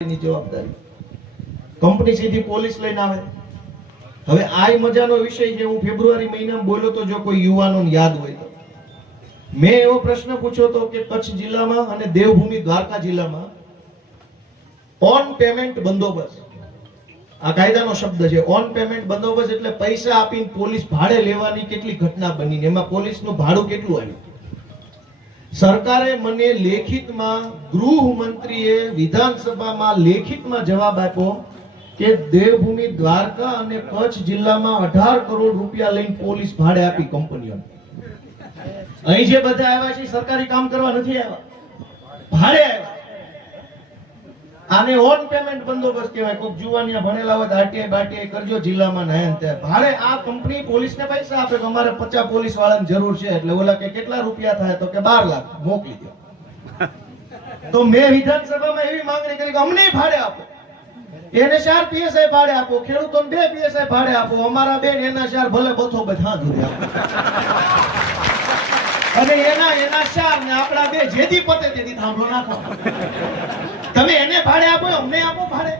ની જવાબદારી કંપની સીધી પોલીસ લઈને આવે। હવે આય મજાનો વિષય છે, હું ફેબ્રુઆરી મહિનામાં બોલ્યો તો, જો કોઈ યુવાનોને યાદ હોય તો મેં એવો પ્રશ્ન પૂછ્યો તો કે કચ્છ જિલ્લામાં અને દેવભૂમિ દ્વારકા જિલ્લામાં ઓન પેમેન્ટ બંદોબસ્ત, આ કાયદાનો શબ્દ છે, ઓન પેમેન્ટ બંદોબસ્ત એટલે પૈસા આપીને પોલીસ ભાડે લેવાની કેટલી ઘટના બની, એમાં પોલીસનું ભાડું કેટલું આવ્યું। સરકારે મને લેખિતમાં, ગૃહમંત્રીએ વિધાનસભામાં લેખિતમાં જવાબ આપ્યો કે દેવભૂમિ દ્વારકા અને કચ્છ જિલ્લામાં 18 કરોડ રૂપિયા લઈને પોલીસ ભાડે આપી કંપનીઓને। અહીં જે બધા આવ્યા છે સરકારી કામ કરવા નથી આવ્યા, ભાડે આવ્યા। આને ઓન પેમેન્ટ બંદોબસ્ત કહેવાય। કોઈક જુવાનિયા ભણેલા હોય તો આરટીઆઈ બાટીઆઈ કરજો જિલ્લામાં નાયન તે ભાડે આ કંપની પોલીસને પૈસા આપે કે અમારે 50 પોલીસ વાળાની જરૂર છે, એટલે ઓલા કે કેટલા રૂપિયા થાય તો કે 12 લાખ મોકલી દો। તો મેં વિધાનસભામાં એવી માંગણી કરી કે અમને ભાડે આપો, એને 4 પીએસઆઈ ભાડે આપો, ખેડૂતોને 2 પીએસઆઈ ભાડે આપો, અમારા બેન એના 4 ભલે બથો બધા દૂર આપો, અને એના 4 ને આપણા 2 જેદી પતે તેદી થાંભલો નાખો। તમે એને ભાડે આપો, અમને આપો ભાડે।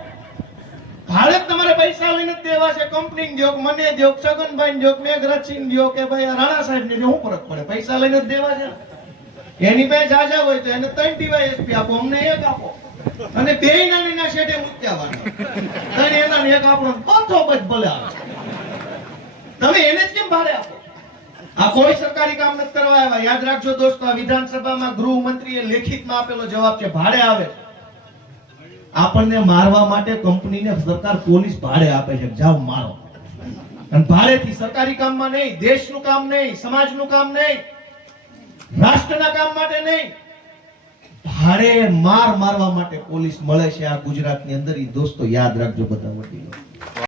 ભાડે તમારે પૈસા લઈને દેવા છે, કંપની દો, મને દો, છગનભાઈ દો, મેઘરાજસિંહ દો કે ભાઈ રાણા સાહેબ ને, શું ફરક પડે, પૈસા લઈને જ દેવા છે। એની પાસે જાજા હોય તો એને 3 ડીવાયએસપી આપો, અમને 1 આપો, અને બેય નાની શેઠે મૂક્યાવાના, 3 એના ને 1 આપણો, બથો બધ ભલે આવે। તમે એને જ કેમ ભાડે આપો? આ કોઈ સરકારી કામ નથી કરવા આવ્યા। યાદ રાખજો દોસ્તો, આ વિધાનસભામાં ગૃહમંત્રીએ લેખિતમાં આપેલો જવાબ છે, ભાડે આવે। આપણને મારવા માટે કંપનીને સરકાર પોલીસ ભાડે આપે છે, જાઓ મારો। અને ભાડેથી સરકારી કામમાં નહીં, દેશનું કામ નહીં, સમાજનું કામ નહીં, રાષ્ટ્રના કામ માટે નહીં, ભાડે મારવા માટે પોલીસ મળે છે આ ગુજરાતની અંદર। એ દોસ્તો યાદ રાખજો બધા વડીલો।